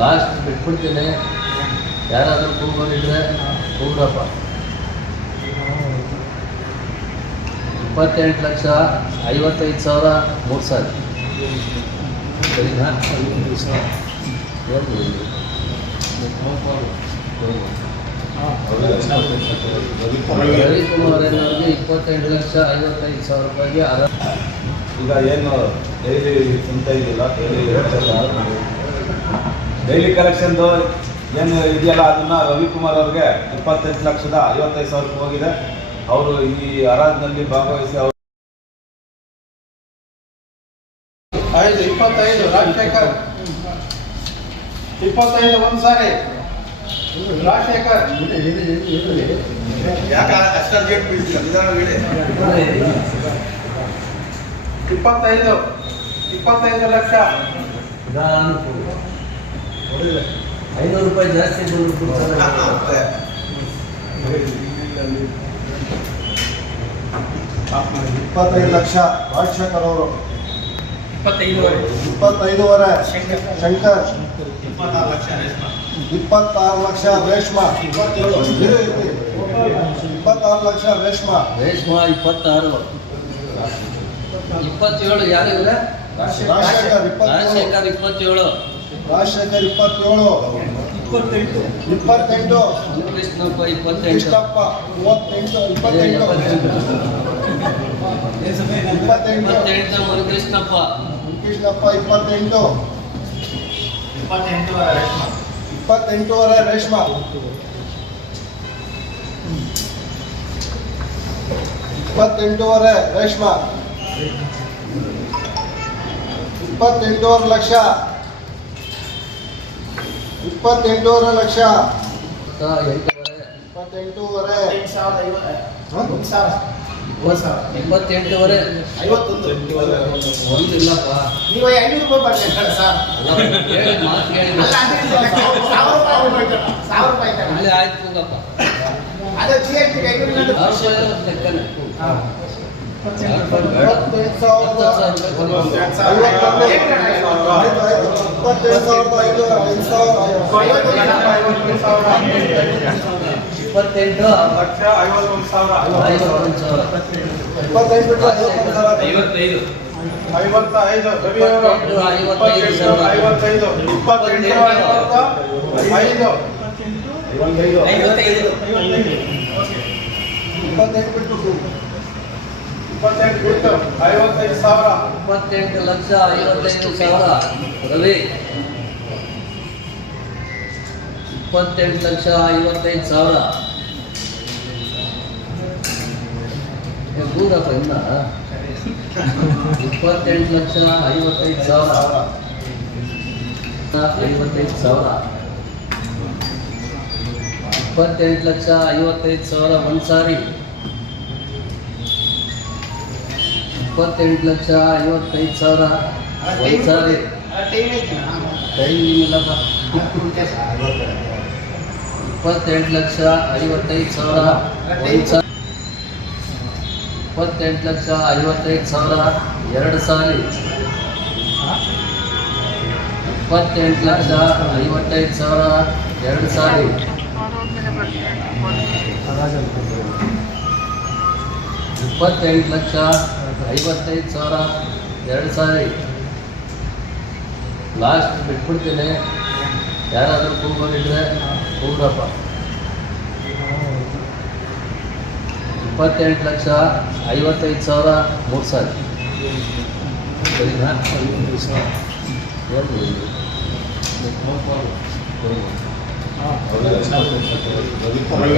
Last ಬಿಟ್ಬಿಡ್ತೀನಿ ಯಾರಾದರೂ ಕೂಗೋರಿದ್ರೆ ಕೂಗ್ರಪ್ಪ ಇಪ್ಪತ್ತೆಂಟು ಲಕ್ಷ ಐವತ್ತೈದು ಸಾವಿರ ಮೂರು ಸಾವಿರ. ಸರಿನಾ? ಇಪ್ಪತ್ತೆಂಟು ಲಕ್ಷ ಐವತ್ತೈದು ಸಾವಿರ ರೂಪಾಯಿಗೆ ಅರ ಈಗ ಏನು ಡೈಲಿ ಕುಂತ ಇದೆಯಲ್ಲ ಡೈಲಿ ಡೈಲಿ ಕಲೆಕ್ಷನ್ದು ಏನು ಇದೆಯಲ್ಲ ಅದನ್ನ ರವಿಕುಮಾರ್ ಅವ್ರಿಗೆ ಇಪ್ಪತ್ತೆಂಟು ಲಕ್ಷದ ಐವತ್ತೈದು ಸಾವಿರಕ್ಕೆ ರೂಪಾಯಿ ಹೋಗಿದೆ. ಅವರು ಈ ಹರಾಜ್ನಲ್ಲಿ ಭಾಗವಹಿಸಿ ಅವರು ಐದು ಇಪ್ಪತ್ತೈದು ರಾಜಶೇಖರ್. ಇಪ್ಪತ್ತೈದು ಒಂದು ಸಾರಿ. ರಾಜಶೇಖರ್. ಇಪ್ಪತ್ತೈದು ಇಪ್ಪತ್ತೈದು ಲಕ್ಷ. ಐನೂರು ರೂಪಾಯಿ ಜಾಸ್ತಿ. ಇಪ್ಪತ್ತೈದು ಲಕ್ಷ ರಾಜಶೇಖರ್ ಅವರು ಇಪ್ಪತ್ತೈದುವರೆ. ಶಂಕರ್. ಶಂಕರ್. ಇಪ್ಪತ್ತಾರು ಲಕ್ಷ ರೇಷ್ಮಾ. ಇಪ್ಪತ್ತಾರು ಲಕ್ಷ ರೇಷ್ಮಾ. ಇರು, ಇರು. ಇಪ್ಪತ್ತಾರು ಲಕ್ಷ ರೇಷ್ಮಾ. ರೇಷ್ಮಾ ಇಪ್ಪತ್ತಾರು. ಇಪ್ಪತ್ತೇಳು ಯಾರು ಇವ್ರೆ? ರಾಜಶೇಖರ್ ಇಪ್ಪತ್ತೇಳು. ರಾಜಶೇಖರ್ ಇಪ್ಪತ್ತೇಳು. ಇಪ್ಪತ್ತೆಂಟು. ಇಪ್ಪತ್ತೆಂಟು. ಕೃಷ್ಣಪ್ಪ ಇಪ್ಪತ್ತೆಂಟು. ಕೃಷ್ಣಪ್ಪ ಮೂವತ್ತೆಂಟು ಇಪ್ಪತ್ತೆಂಟು. ಇಪ್ಪತ್ತೆಂಟು. ಇಪ್ಪತ್ತೆಂಟು ಮುರುಕೃಷ್ಣಪ್ಪ. ಇಪ್ಪತ್ತೆಂಟು. ಇಪ್ಪತ್ತೆಂಟೂವರೆ ರೇಷ್ಮಾ. ಇಪ್ಪತ್ತೆಂಟೂವರೆ ರೇಷ್ಮಾ. ಇಪ್ಪತ್ತೆಂಟೂವರೆ ಲಕ್ಷ. ಇಪ್ಪತ್ತೆಂಟೂವರೆ ಲಕ್ಷ. ಇಪ್ಪತ್ತೆಂಟೂವರೆ. ಎಂಟು ಸಾವಿರದ ಐವತ್ತು ಹ? ಒಂದು ಐವತ್ತೊಂದು. ಒಂದಿಲ್ಲಪ್ಪ. ನೀವು ಐನೂರು ರೂಪಾಯಿ ಬರ್ತೇನೆ ಸರ್. ಸಾವಿರ ರೂಪಾಯಿ. ಅಲ್ಲಿ ಆಯ್ತು ಹೋಗಪ್ಪ ಅದು ಜಿ ಎಸ್ ಟಿ ಐನೂರು ಇನ್ನೊಂದು ಸಾವಿರ ರೂಪಾಯಿ ಲೆಕ್ಕನೆ. ಹಾ. ಸಾವಿರದ ಸಾವಿರ. ಇಪ್ಪತ್ತೆಂಟು ಸಾವಿರದ ಐದು ಐದು ಸಾವಿರ. ಇಪ್ಪತ್ತೆಂಟು. ಲಕ್ಷ ಐವತ್ತೊಂದು. ಸಾವಿರ ಐವತ್ತೊಂದು. ಸಾವಿರ ಇಪ್ಪತ್ತೈದು ಬಿಟ್ಟು ಐವತ್ತೊಂದು. ಸಾವಿರ ಐವತ್ತೈದು. ಐವತ್ತೈದು. ರವಿ ಐವತ್ತೈದು ಐವತ್ತೈದು ಇಪ್ಪತ್ತೆಂಟು. ಐದು ಐವತ್ತೈದು ಇಪ್ಪತ್ತೈದು ಬಿಟ್ಟು ಇಪ್ಪತ್ತೆಂಟು ಬಿಟ್ಟು ಐವತ್ತೈದು ಸಾವಿರ. ಇಪ್ಪತ್ತೆಂಟು ಲಕ್ಷ ಐವತ್ತೈದು ಸಾವಿರ. ರವಿ ಇಪ್ಪತ್ತೆಂಟು ಲಕ್ಷ ಐವತ್ತೈದು ಸಾವಿರ. ದೂರಪ್ಪ ಇನ್ನ. ಇಪ್ಪತ್ತೆಂಟು ಲಕ್ಷ ಐವತ್ತೈದು ಸಾವಿರ. ಐವತ್ತೈದು ಸಾವಿರ. ಇಪ್ಪತ್ತೆಂಟು ಲಕ್ಷ ಐವತ್ತೈದು ಸಾವಿರ ಒಂದು ಸಾರಿ ಇಪ್ಪತ್ತೆಂಟು ಲಕ್ಷ ಐವತ್ತೈದು ಸಾವಿರ. ಒಂದು ಸಾರಿ. ಟೈಮ್ ಇಲ್ಲಪ್ಪ. ಇಪ್ಪತ್ತೆಂಟು ಲಕ್ಷ ಐವತ್ತೈದು ಸಾವಿರ. ಒಂದು ಸಾವಿರ ಇಪ್ಪತ್ತೆಂಟು ಲಕ್ಷ ಐವತ್ತೈದು ಸಾವಿರ. ಎರಡು ಸಾರಿ. ಇಪ್ಪತ್ತೆಂಟು ಲಕ್ಷ ಐವತ್ತೈದು ಸಾವಿರ. ಎರಡು ಸಾರಿ. ಇಪ್ಪತ್ತೆಂಟು ಲಕ್ಷ ಐವತ್ತೈದು ಸಾವಿರ, ಎರಡು ಸಾರಿ. ಲಾಸ್ಟ್ ಬಿಟ್ಬಿಡ್ತೀನಿ. ಯಾರಾದರೂ ಕೂಗೋರಿದ್ರೆ ಕೂಗ್ರಪ್ಪ. ಇಪ್ಪತ್ತೆಂಟು ಲಕ್ಷ, ಐವತ್ತೈದು ಸಾವಿರ, ಮೂರು ಸಾವಿರ ಸರಿನಾ.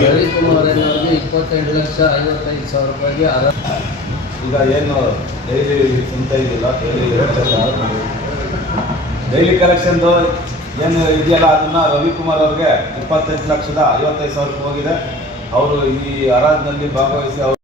ರವಿಕುಮಾರ್ ಇಪ್ಪತ್ತೆಂಟು ಲಕ್ಷ, ಐವತ್ತೈದು ಸಾವಿರ ರೂಪಾಯಿಗೆ ಅರ ಈಗ ಏನು ಡೈಲಿ ಚಿಂತ ಇದೆಯಲ್ಲ ಡೈಲಿ ಡೈಲಿ ಕಲೆಕ್ಷನ್ದು ಏನು ಇದೆಯಲ್ಲ, ಅದನ್ನ ರವಿಕುಮಾರ್ ಅವ್ರಿಗೆ ಇಪ್ಪತ್ತೆಂಟು ಲಕ್ಷದ ಐವತ್ತೈದು ಸಾವಿರಕ್ಕೆ ಹೋಗಿದೆ. ಅವರು ಈ ಆರಾಧನಲ್ಲಿ ಭಾಗವಹಿಸಿ ಅವರು